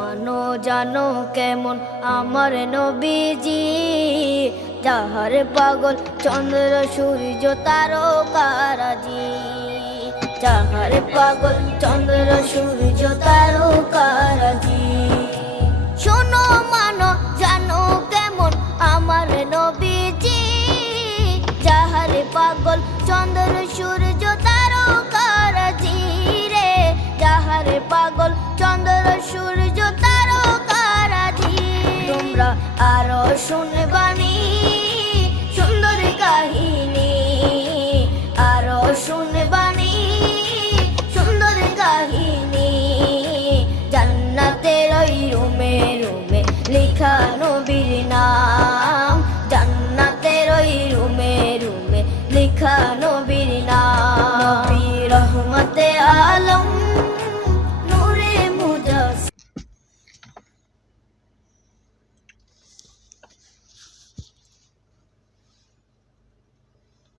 মানো জানো কেমন আমার নবীজি, যাহার পাগল চন্দ্র সূর্য তারকারাজি, যাহার পাগল চন্দ্র সূর্য তারকারাজি। শোনো মানো জানো কেমন আমার নবীজি, যাহার পাগল চন্দ্র সূর্য তারকারাজি রে, যাহার পাগল চন্দ্র সূর্য তারকারাজি। তোমরা আরো শুনবানি সুন্দর কাহিনী, আরো শুনবানি সুন্দর কাহিনী, জান্নাতের ওই রুমে রুমে লেখা নবীর নাম।